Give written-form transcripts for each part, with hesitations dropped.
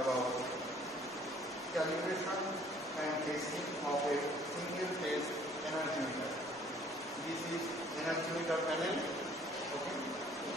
about calibration and testing of a single phase energy meter. This is energy meter panel. Okay,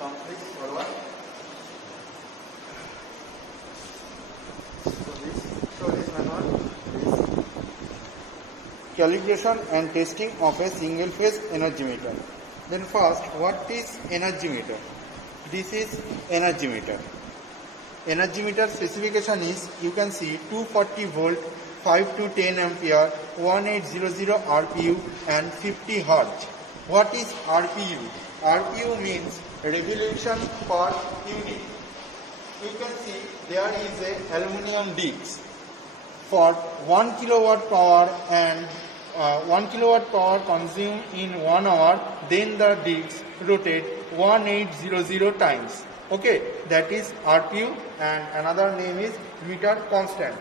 come please forward. So this manual is calibration and testing of a single phase energy meter. Then first, what is energy meter? This is energy meter. Energy meter specification is, you can see 240 volt, 5 to 10 ampere, 1800 RPU and 50 Hz. What is RPU? RPU means revolution per unit. You can see there is a aluminum disc. For 1 kilowatt power and 1 kilowatt power consumed in 1 hour, then the disc rotate 1800 times. Okay, that is RPU, and another name is meter constant,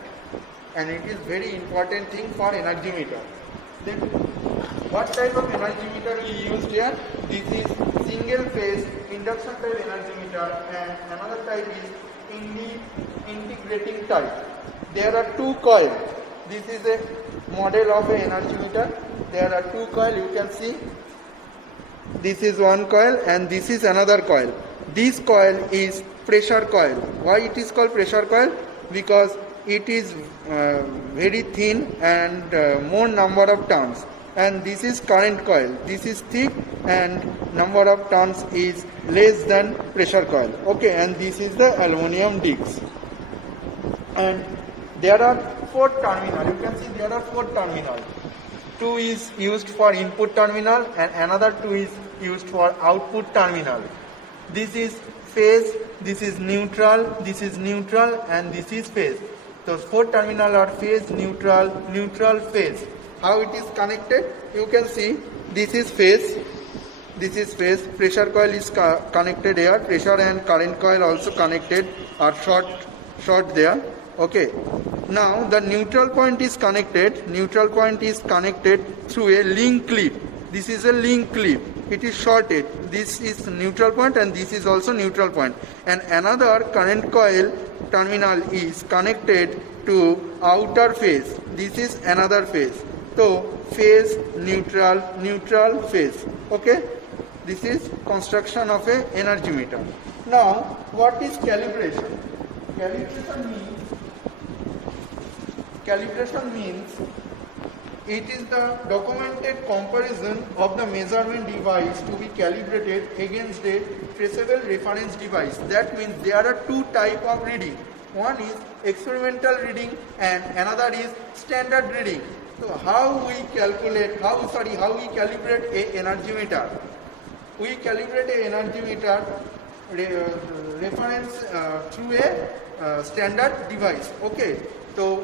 and it is very important thing for energy meter. Then what type of energy meter we used here? This is single phase induction type energy meter, and another type is integrating type. There are two coils. This is a model of an energy meter. There are two coils, you can see. This is one coil and this is another coil. This coil is pressure coil. Why it is called pressure coil? Because it is very thin and more number of turns. And this is current coil. This is thick and number of turns is less than pressure coil. Okay, and this is the aluminum disc. And there are 4 terminals. You can see there are 4 terminals. 2 is used for input terminal and another 2 is used for output terminal. This is phase, this is neutral, and this is phase. Those 4 terminals are phase, neutral, phase. How it is connected? You can see this is phase, pressure coil is connected here, pressure and current coil also connected, are short there. Okay. Now the neutral point is connected through a link clip. This is a link clip. It is shorted. This is neutral point and this is also neutral point. And another current coil terminal is connected to outer phase. This is another phase. So phase, neutral, phase. Okay. This is construction of a energy meter. Now what is calibration? Calibration means it is the documented comparison of the measurement device to be calibrated against a traceable reference device. That means there are 2 types of reading. One is experimental reading and another is standard reading. So how we calibrate a energy meter? We calibrate a energy meter reference through a standard device. Okay. So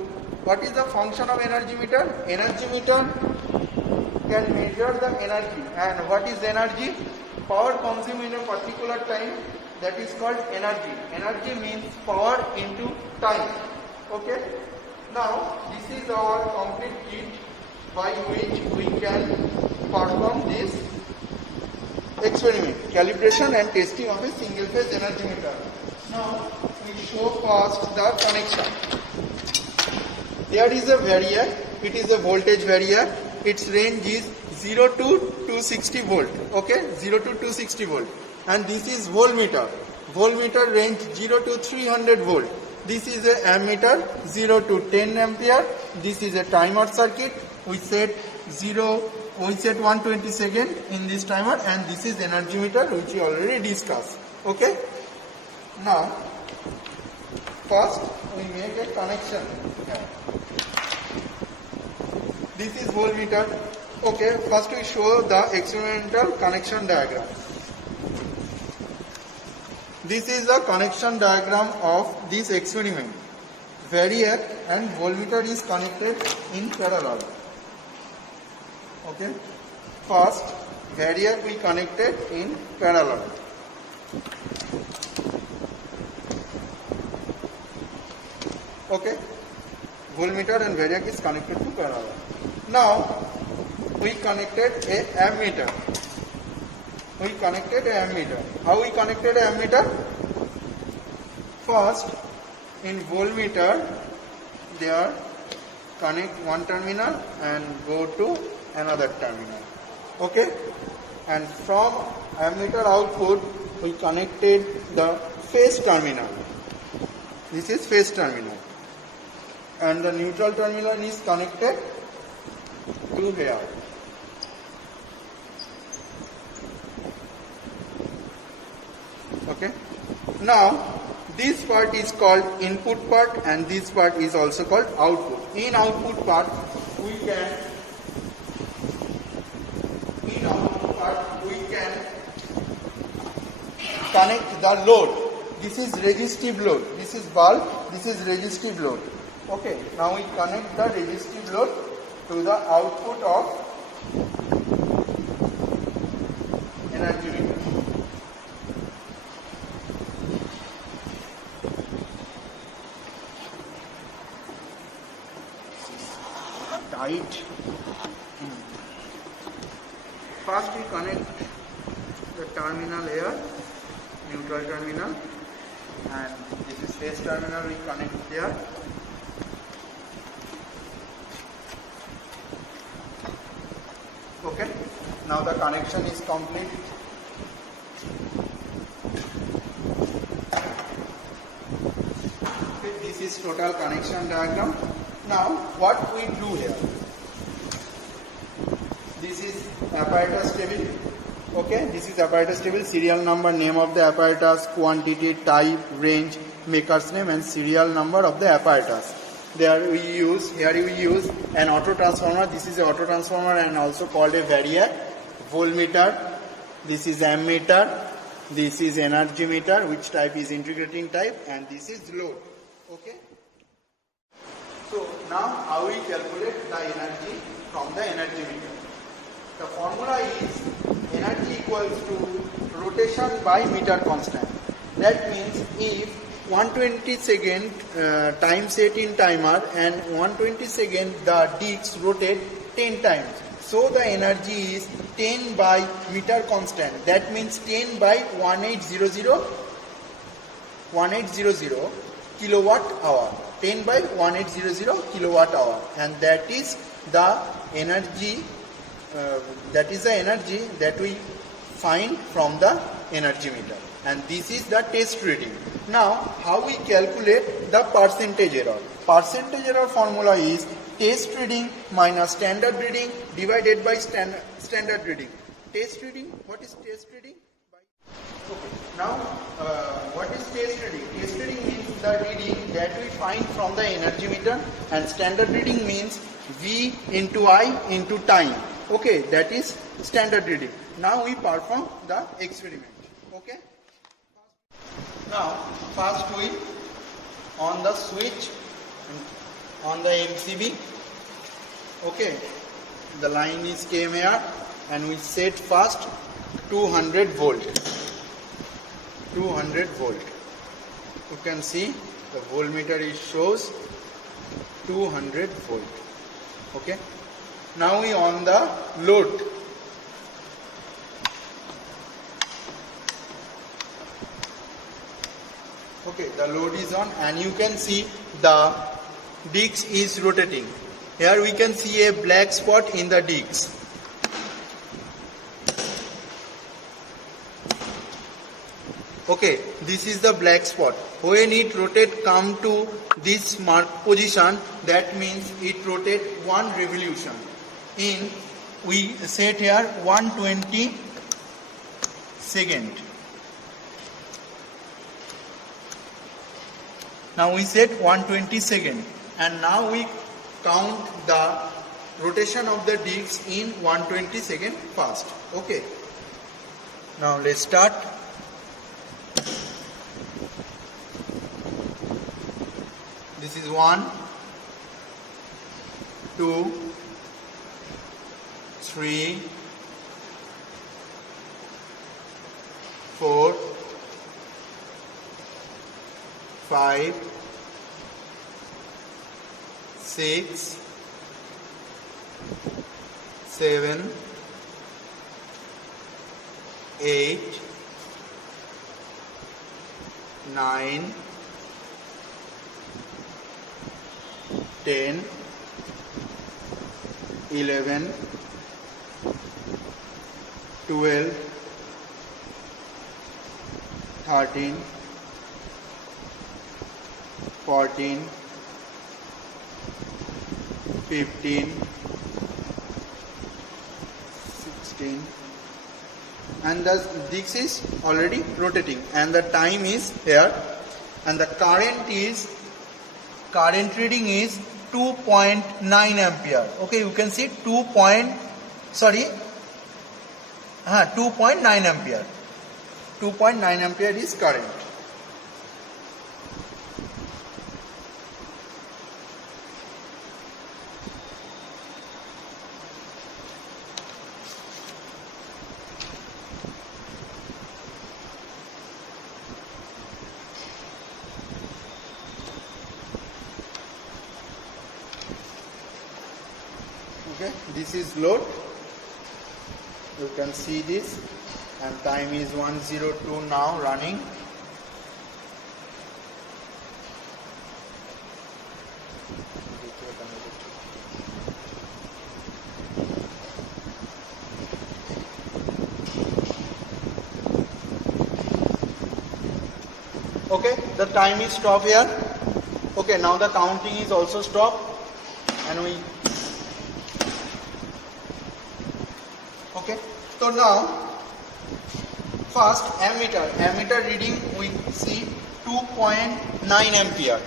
what is the function of energy meter? Energy meter can measure the energy. And what is energy? Power consumed in a particular time, that is called energy. Energy means power into time. Okay. Now this is our complete kit by which we can perform this experiment, calibration and testing of a single phase energy meter. Now we show first the connection. There is a barrier, it is a voltage barrier, its range is 0 to 260 volt, okay, 0 to 260 volt. And this is voltmeter, voltmeter range 0 to 300 volt. This is a ammeter, 0 to 10 ampere, this is a timer circuit, we set 120 second in this timer, and this is energy meter which we already discussed, okay. Now, first we make a connection. This is voltmeter. Okay, first we show the experimental connection diagram. This is the connection diagram of this experiment. Variac and voltmeter is connected in parallel. Okay, first variac we connected in parallel. Okay, voltmeter and variac is connected to parallel. Now we connected a ammeter. How we connected a ammeter? First In voltmeter, they are connect one terminal and go to another terminal. Okay, and from ammeter output we connected the phase terminal. This is phase terminal, and the neutral terminal is connected to here. Okay, now this part is called input part and this part is also called output. In output part we can connect the load. This is resistive load. This is bulb. This is resistive load. Okay. Now we connect the resistive load to the output of energy meter. Tight. First we connect the terminal here, neutral terminal, and this is phase terminal, we connect there. Okay, now the connection is complete. Okay, this is total connection diagram. Now what we do here? This is apparatus table. Okay, this is apparatus table, serial number, name of the apparatus, quantity, type, range, maker's name and serial number of the apparatus. Here we use an auto transformer. This is an auto transformer and also called a variac, voltmeter. This is ammeter. This is energy meter, which type is integrating type, and this is load. Okay. So now how we calculate the energy from the energy meter? The formula is energy equals to rotation by meter constant. That means if 120 second time set in timer and 120 second the discs rotate 10 times. So the energy is 10 by meter constant. That means 10 by 1800 kilowatt hour. 10 by 1800 kilowatt hour, and that is the energy. That is the energy that we find from the energy meter, and this is the test reading. Now how we calculate the percentage error? Percentage error formula is test reading minus standard reading divided by standard reading. Test reading, what is test reading? Okay. Now what is test reading? Test reading means the reading that we find from the energy meter, and standard reading means V into I into time. Okay, that is standard reading. Now we perform the experiment. Okay. Now first we on the switch on the MCB. Okay, the line is came here and we set first 200 volt. 200 volt. You can see the voltmeter it shows 200 volt. Okay. Now we on the load. Okay, the load is on and you can see the disc is rotating. Here we can see a black spot in the disc. Okay, this is the black spot. When it rotate come to this marked position, that means it rotate one revolution. We set here 120 second. Now we set 120 second, and now we count the rotation of the disc in 120 second fast. Okay. Now let's start. This is 1, 2, 3, 4, 5, 6, 7, 8, 9, 10, 11, 12, 13, 14, 15, 16, and this is already rotating, and the time is here, and the current reading is 2.9 ampere. Okay, you can see 2.9 ampere. 2.9 ampere is current. Okay, this is load. You can see this, and time is 1:02 now running. Okay, the time is stopped here. Okay, now the counting is also stopped, and we. Okay, so now first ammeter reading we see 2.9 ampere.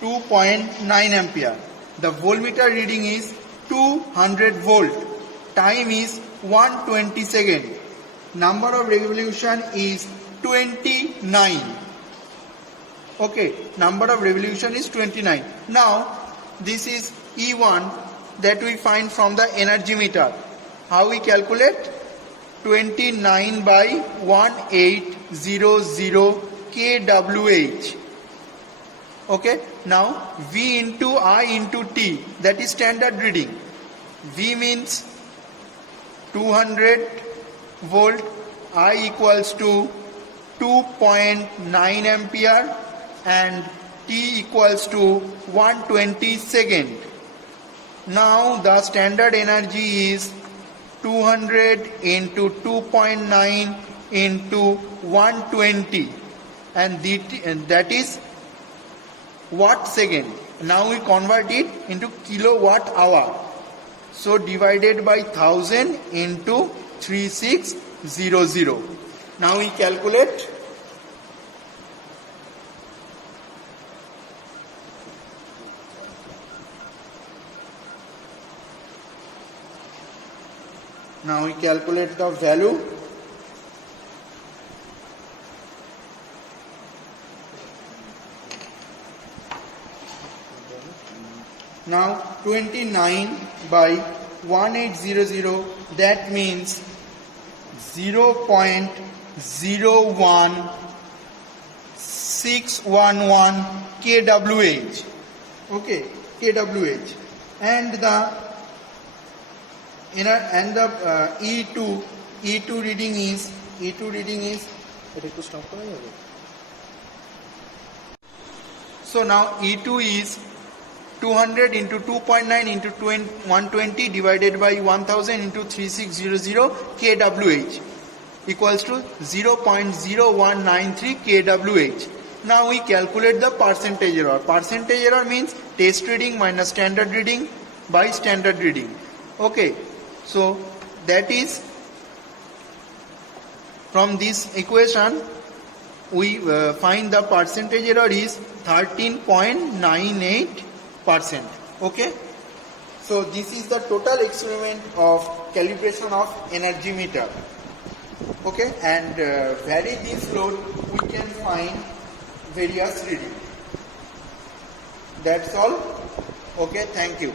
2.9 ampere. The voltmeter reading is 200 volt. Time is 120 second. Number of revolution is 29. Okay, number of revolution is 29. Now this is E1 that we find from the energy meter. How we calculate? 29 by 1800 kWh. Okay, now V into I into T, that is standard reading. V means 200 volt, I equals to 2.9 ampere, and T equals to 120 second. Now the standard energy is 200 into 2.9 into 120, and that is watt second. Now we convert it into kilowatt hour. So divided by 1000 into 3600. Now we calculate. Now we calculate the value. Now 29 by 1800, that means 0.01611 kWh. Okay, kWh, and the E2 reading is so now E2 is 200 into 2.9 into 120 divided by 1000 into 3600 kWh equals to 0.0193 kWh. Now we calculate the percentage error. Percentage error means test reading minus standard reading by standard reading. Okay, so that is from this equation we find the percentage error is 13.98%. Okay, so this is the total experiment of calibration of energy meter. Okay, and vary this load we can find various reading. That's all. Okay, thank you.